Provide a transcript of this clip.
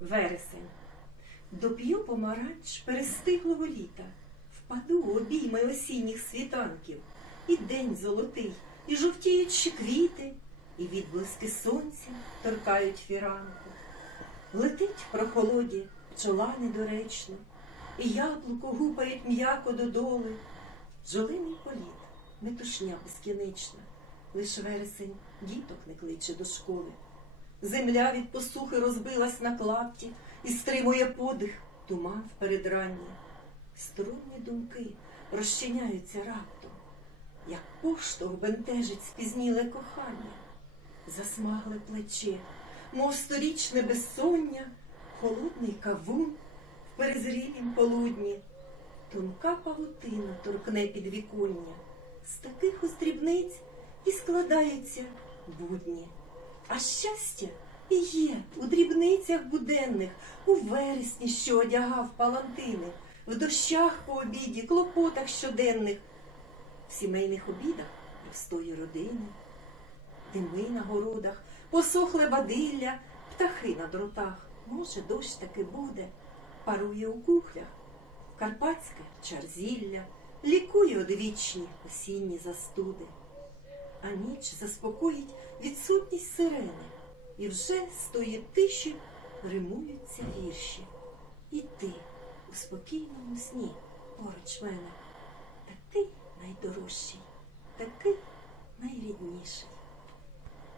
Вересень. Доп'ю помаранч перестиглого літа, впаду у обійми осінніх світанків, і день золотий, і жовтіють квіти, і відблиски сонця торкають фіранку. Летить в прохолоді пчола недоречно, і яблуко гупають м'яко додоли. Бджолиний політ, метушня безкінечна, лиш вересень діток не кличе до школи. Земля від посухи розбилась на клапті і стримує подих туман в передранні. Струнні думки розчиняються раптом, як поштовх бентежить спізніле кохання, засмагле плече, мов сторічне безсоння, холодний кавун в перезрілім полудні. Тонка павутина торкне підвіконня, з таких ось і складаються будні. А щастя і є у дрібницях буденних, у вересні, що одягав палантини, в дощах по обіді, клопотах щоденних, в сімейних обідах простої родини, дими на городах, посохле бадилля, птахи на дротах. Може, дощ таки буде, парує у кухлях, карпатське чарзілля, лікує одвічні осінні застуди а ніч заспокоїть відсутність сирени, і вже з тої тиші римуються вірші. І ти у спокійному сні поруч мене, такий найдорожчий, такий найрідніший.